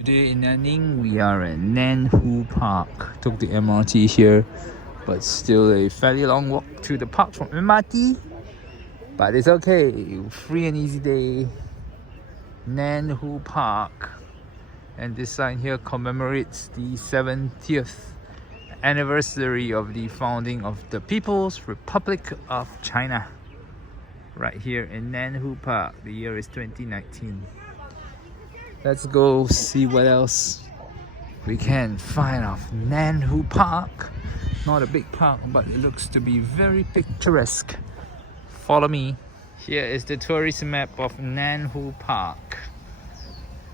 Today in Nanning, we are at Nanhu Park. Took the MRT here, but still a fairly long walk to the park from MRT. But it's okay, free and easy day. Nanhu Park. And this sign here commemorates the 70th anniversary of the founding of the People's Republic of China. Right here in Nanhu Park. The year is 2019. Let's go see what else we can find of Nanhu Park. Not a big park, but it looks to be very picturesque. Follow me. Here is the tourist map of Nanhu Park.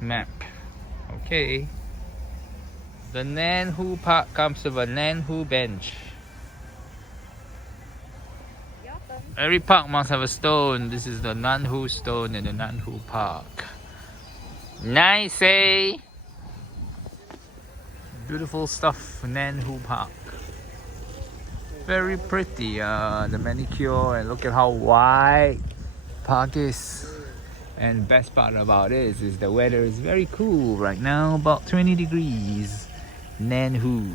Map. Okay. The Nanhu Park comes with a Nanhu bench. Every park must have a stone. This is the Nanhu stone in the Nanhu Park. Nice, eh? Beautiful stuff, Nanhu Park. Very pretty, the manicure, and look at how wide park is. And best part about it is the weather is very cool right now, about 20 degrees. Nanhu.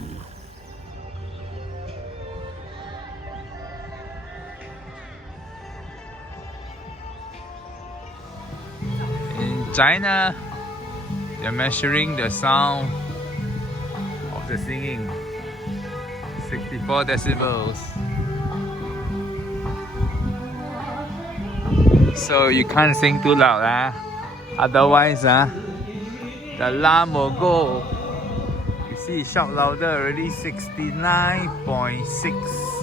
In China, they're measuring the sound of the singing. 64 decibels. So you can't sing too loud, otherwise the alarm will go. You see, shout louder already, 69.6.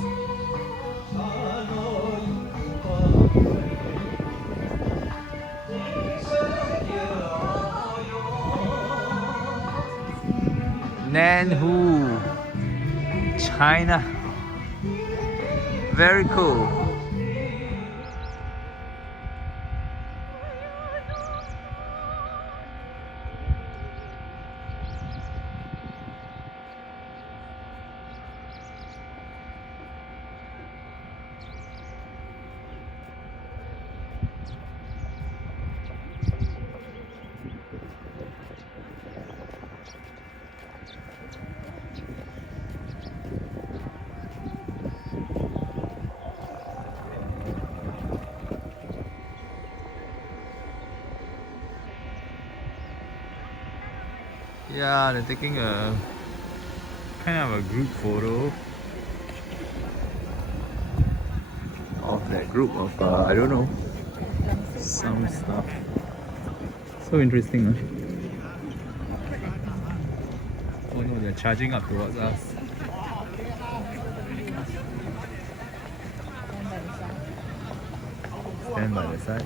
Nanhu, China. Very cool. Yeah, they're taking a kind of a group photo of that group of I don't know, some stuff. So interesting, huh? Oh no, they're charging up towards us. Stand by the side.